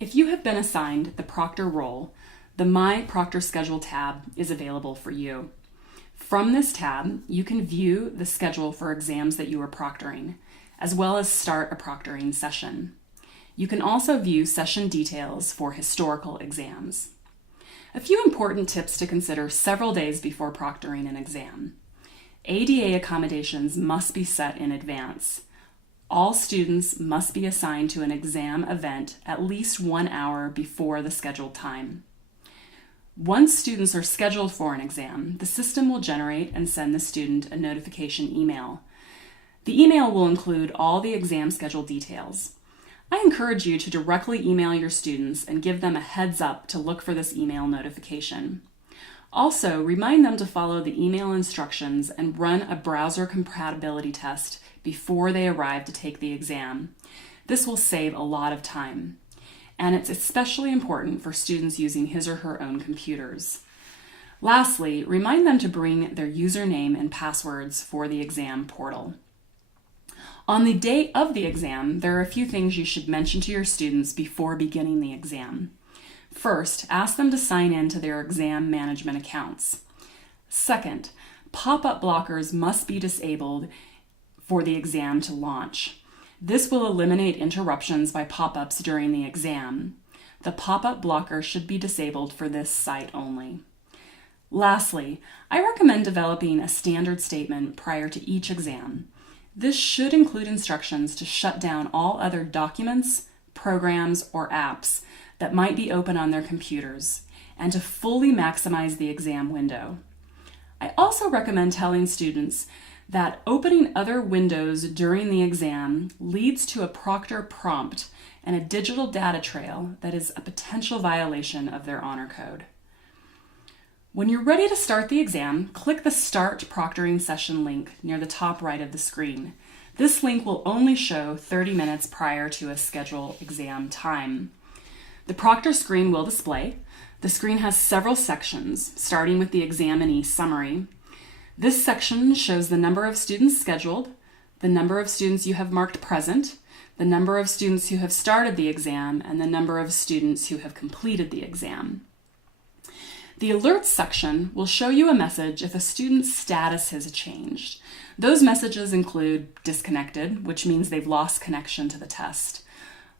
If you have been assigned the proctor role, the My Proctor Schedule tab is available for you. From this tab, you can view the schedule for exams that you are proctoring, as well as start a proctoring session. You can also view session details for historical exams. A few important tips to consider several days before proctoring an exam. ADA accommodations must be set in advance. All students must be assigned to an exam event at least 1 hour before the scheduled time. Once students are scheduled for an exam, the system will generate and send the student a notification email. The email will include all the exam schedule details. I encourage you to directly email your students and give them a heads up to look for this email notification. Also, remind them to follow the email instructions and run a browser compatibility test before they arrive to take the exam. This will save a lot of time. And it's especially important for students using his or her own computers. Lastly, remind them to bring their username and passwords for the exam portal. On the day of the exam, there are a few things you should mention to your students before beginning the exam. First, ask them to sign in to their exam management accounts. Second, pop-up blockers must be disabled for the exam to launch. This will eliminate interruptions by pop-ups during the exam. The pop-up blocker should be disabled for this site only. Lastly, I recommend developing a standard statement prior to each exam. This should include instructions to shut down all other documents, programs, or apps that might be open on their computers, and to fully maximize the exam window. I also recommend telling students that opening other windows during the exam leads to a proctor prompt and a digital data trail that is a potential violation of their honor code. When you're ready to start the exam, click the Start Proctoring Session link near the top right of the screen. This link will only show 30 minutes prior to a scheduled exam time. The Proctor Screen will display. The screen has several sections, starting with the Examinee Summary. This section shows the number of students scheduled, the number of students you have marked present, the number of students who have started the exam, and the number of students who have completed the exam. The Alerts section will show you a message if a student's status has changed. Those messages include disconnected, which means they've lost connection to the test,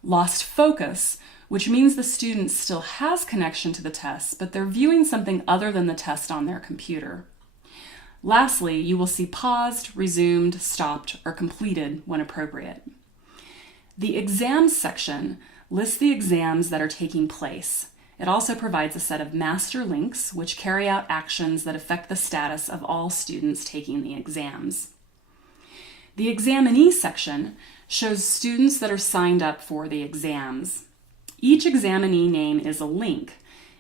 lost focus, which means the student still has connection to the test, but they're viewing something other than the test on their computer. Lastly, you will see paused, resumed, stopped, or completed when appropriate. The Exams section lists the exams that are taking place. It also provides a set of master links which carry out actions that affect the status of all students taking the exams. The Examinee section shows students that are signed up for the exams. Each examinee name is a link.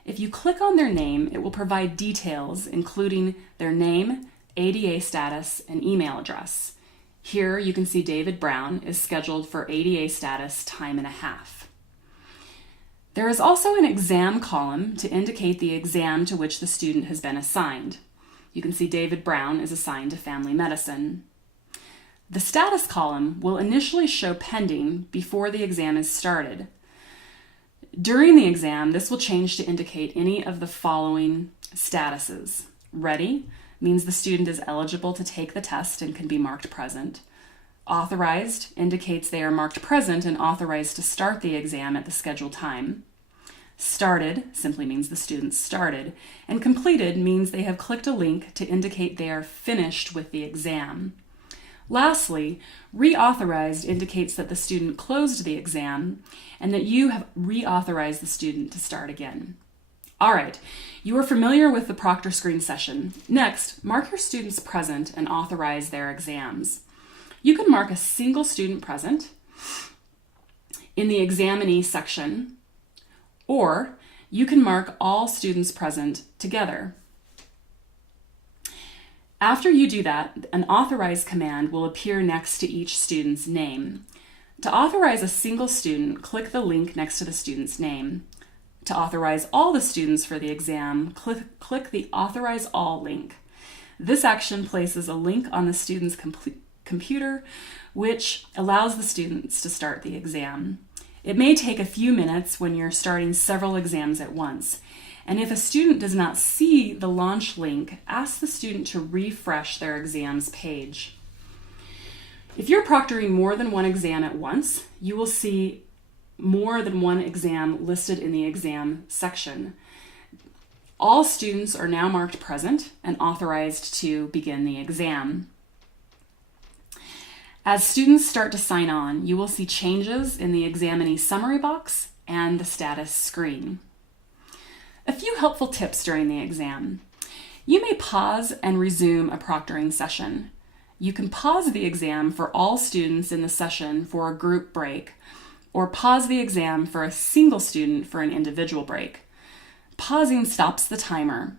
If you click on their name, it will provide details including their name, ADA status, and email address. Here you can see David Brown is scheduled for ADA status time and a half. There is also an exam column to indicate the exam to which the student has been assigned. You can see David Brown is assigned to Family Medicine. The status column will initially show pending before the exam is started. During the exam, this will change to indicate any of the following statuses. Ready means the student is eligible to take the test and can be marked present. Authorized indicates they are marked present and authorized to start the exam at the scheduled time. Started simply means the student started, and completed means they have clicked a link to indicate they are finished with the exam. Lastly, reauthorized indicates that the student closed the exam and that you have reauthorized the student to start again. All right, you are familiar with the Proctor Screen session. Next, mark your students present and authorize their exams. You can mark a single student present in the Examinee section, or you can mark all students present together. After you do that, an Authorize command will appear next to each student's name. To authorize a single student, click the link next to the student's name. To authorize all the students for the exam, click the Authorize All link. This action places a link on the student's computer, which allows the students to start the exam. It may take a few minutes when you're starting several exams at once. And if a student does not see the launch link, ask the student to refresh their exams page. If you're proctoring more than one exam at once, you will see more than one exam listed in the exam section. All students are now marked present and authorized to begin the exam. As students start to sign on, you will see changes in the Examinee Summary box and the status screen. A few helpful tips during the exam. You may pause and resume a proctoring session. You can pause the exam for all students in the session for a group break, or pause the exam for a single student for an individual break. Pausing stops the timer.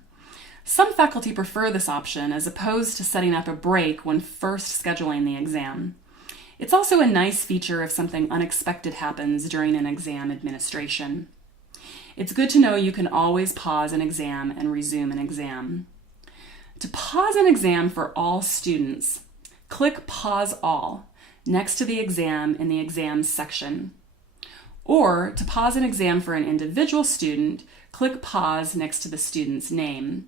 Some faculty prefer this option as opposed to setting up a break when first scheduling the exam. It's also a nice feature if something unexpected happens during an exam administration. It's good to know you can always pause an exam and resume an exam. To pause an exam for all students, click Pause All next to the exam in the Exams section. Or to pause an exam for an individual student, click Pause next to the student's name.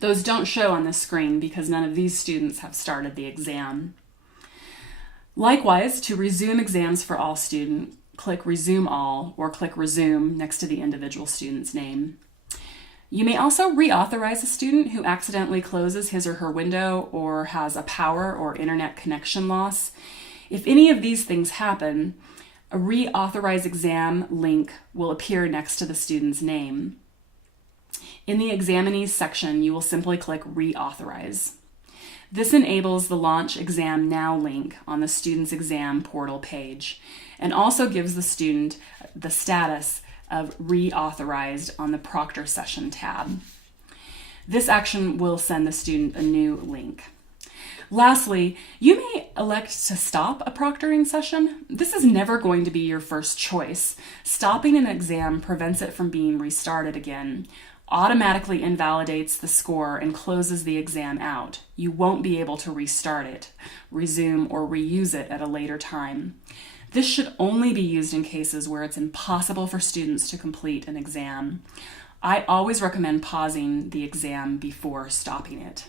Those don't show on the screen because none of these students have started the exam. Likewise, to resume exams for all students, click Resume All or click Resume next to the individual student's name. You may also reauthorize a student who accidentally closes his or her window or has a power or internet connection loss. If any of these things happen, a reauthorize exam link will appear next to the student's name. In the Examinee section, you will simply click Reauthorize. This enables the Launch Exam Now link on the student's exam portal page and also gives the student the status of reauthorized on the Proctor Session tab. This action will send the student a new link. Lastly, you may elect to stop a proctoring session. This is never going to be your first choice. Stopping an exam prevents it from being restarted again, automatically invalidates the score, and closes the exam out. You won't be able to restart it, resume, or reuse it at a later time. This should only be used in cases where it's impossible for students to complete an exam. I always recommend pausing the exam before stopping it.